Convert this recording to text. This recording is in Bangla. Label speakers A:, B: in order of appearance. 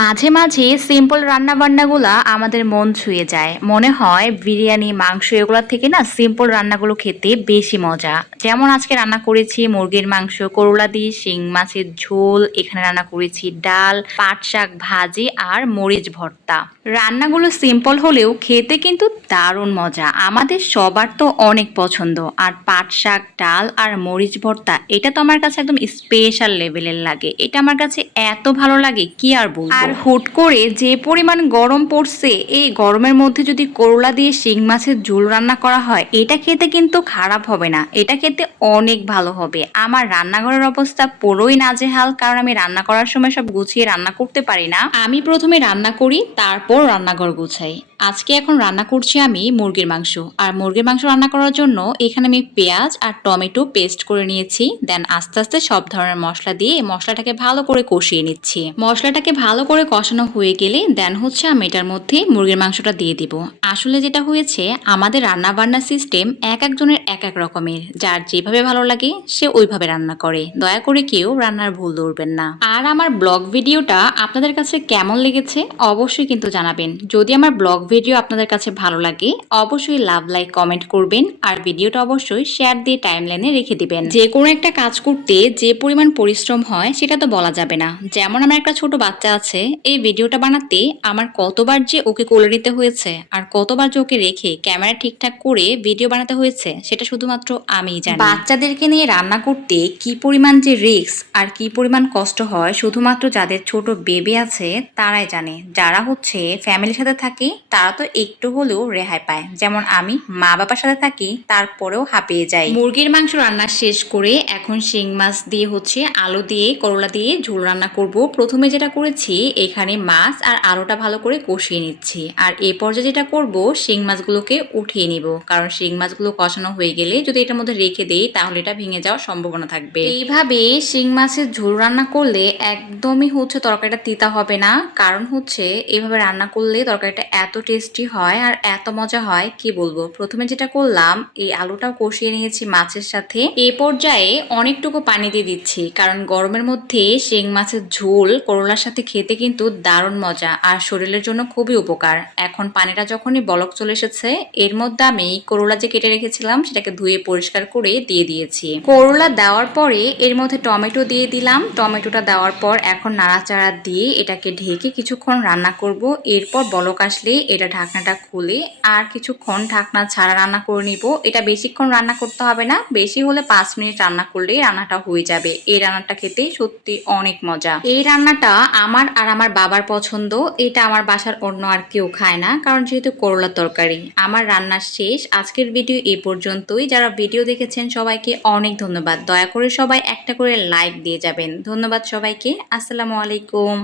A: মাঝে মাঝে সিম্পল রান্না বান্নাগুলা আমাদের মন ছুঁয়ে যায়। মনে হয় বিরিয়ানি, মাংস এগুলোর থেকে না সিম্পল রান্নাগুলো খেতে বেশি মজা। যেমন আজকে রান্না করেছি মুরগির মাংস, করলা দিয়ে শিং মাছের ঝোল, এখানে রান্না করেছি ডাল, পাট শাক ভাজি আর মরিচ ভর্তা। রান্নাগুলো সিম্পল হলেও খেতে কিন্তু দারুণ মজা। আমাদের সবার তো অনেক পছন্দ। আর পাট শাক, ডাল আর মরিচ ভর্তা, এটা তো আমার কাছে একদম স্পেশাল লেভেলের লাগে। এটা আমার কাছে এত ভালো লাগে, কি আর বলব? আর হুট করে যে পরিমাণ গরম পড়ছে, এই গরমের মধ্যে যদি করলা দিয়ে শিং মাছের ঝোল রান্না করা হয়, এটা খেতে কিন্তু খারাপ হবে না। এটা খেতে অনেক ভালো হবে। আমার রান্নাঘরের অবস্থা পুরোই নাজেহাল, কারণ আমি রান্না করার সময় সব গুছিয়ে রান্না করতে পারি না। আমি প্রথমে রান্না করি, তারপর রান্নাঘর গুছাই। আজকে এখন রান্না করছি আমি মুরগির মাংস। আর মুরগির মাংস রান্না করার জন্য এখানে আমি পেঁয়াজ আর টমেটো পেস্ট করে নিয়েছি। দেন আস্তে আস্তে সব ধরনের মশলা দিয়ে মশলাটাকে ভালো করে কষিয়ে নিচ্ছি। মশলাটাকে ভালো করে কষানো হয়ে গেলে দেন হচ্ছে আমি এটার মধ্যে মুরগির মাংসটা দিয়ে দিব। আসলে যেটা হয়েছে, আমাদের রান্না বান্নার সিস্টেম এক একজনের এক এক রকমের। যার যেভাবে ভালো লাগে, সে ওইভাবে রান্না করে। দয়া করে কেউ রান্নার ভুল ধরবেন না। আর আমার ব্লগ ভিডিওটা আপনাদের কাছে কেমন লেগেছে, অবশ্যই কিন্তু জানাবেন। যদি আমার ব্লগ ভিডিও আপনাদের কাছে ভালো লাগে, অবশ্যই লাভ লাইক কমেন্ট করবেন আর ভিডিওটা অবশ্যই শেয়ার দিয়ে টাইমলাইনে রেখে দিবেন। যে কোনো একটা কাজ করতে যে পরিমাণ পরিশ্রম হয়, সেটা তো বলা যাবে না। যেমন আমার একটা ছোট বাচ্চা আছে, এই ভিডিওটা বানাতে আমার কতবার যে ওকে কোলে নিতে হয়েছে আর কতবার যে ওকে রেখে ক্যামেরা ঠিকঠাক করে ভিডিও বানাতে হয়েছে, সেটা শুধুমাত্র আমিই জানি। বাচ্চাদেরকে নিয়ে রান্না করতে কি পরিমাণ যে রিস্ক আর কি পরিমাণ কষ্ট হয়, শুধুমাত্র যাদের ছোট বেবি আছে, তারাই জানে। যারা হচ্ছে ফ্যামিলির সাথে থাকে তারা তো একটু হলেও রেহাই পায়। যেমন আমি মা বাবার সাথে থাকি তারপরেও হাঁপিয়ে যাই। মুরগির মাংস রান্না শেষ করে এখন শিং মাছ দিয়ে হচ্ছে আলু দিয়ে করলা দিয়ে ঝোল রান্না করব। প্রথমে যেটা করেছি এখানে মাছ আর আলুটা ভালো করে কষিয়ে নিচ্ছি। আর এই পর্যায়ে যেটা করব শিং মাছগুলোকে উঠিয়ে নিব। কারণ শিং মাছগুলো কষানো হয়ে গেলে যদি এটার মধ্যে রেখে দেই তাহলে এটা ভেঙে যাওয়ার সম্ভাবনা থাকবে। এইভাবে শিং মাছের ঝোল রান্না করলে একদমই হচ্ছে তরকারিটা তিতা হবে না। কারণ হচ্ছে এইভাবে রান্না করলে তরকারিটা এত টেস্টি হয় আর এত মজা হয়, কি বলব? প্রথমে যেটা করলাম, এই আলুটাও কষিয়ে নিয়েছি মাছের সাথে। এ পর্যায়ে অনেকটুকু পানি দিয়ে দিচ্ছি, কারণ গরমের মধ্যে শিং মাছের ঝোল করলার সাথে খেতে কিন্তু দারুণ মজা আর শরীরের জন্য খুবই উপকার। এখন পানিটা যখনই বলক চলে এসেছে, এর মধ্যে আমি করলা যে কেটে রেখেছিলাম, সেটাকে ধুয়ে পরিষ্কার করে দিয়ে দিয়েছি। করলা দেওয়ার পরে এর মধ্যে টমেটো দিয়ে দিলাম। টমেটোটা দেওয়ার পর এখন নাড়াচাড়া দিয়ে এটাকে ঢেকে কিছুক্ষণ রান্না করব। এরপর বলক আসলে এটা ঢাকনাটা খুলে, আর কিছুক্ষণ ঢাকনা ছাড়া রান্না করে নিব। এটা বেশিক্ষণ রান্না করতে হবে না, বেশি হলে পাঁচ মিনিট রান্না করলেই রান্নাটা হয়ে যাবে। এই রান্নাটা খেতে সত্যি অনেক মজা। এই রান্নাটা আমার আর আমার বাবার পছন্দ, এটা আমার বাসার অন্য আর কেউ খায় না, কারণ যেহেতু করলা তরকারি। আমার রান্নার শেষ, আজকের ভিডিও এই পর্যন্তই। যারা ভিডিও দেখেছেন, সবাইকে অনেক ধন্যবাদ। দয়া করে সবাই একটা করে লাইক দিয়ে যাবেন। ধন্যবাদ সবাইকে। আসসালামু আলাইকুম।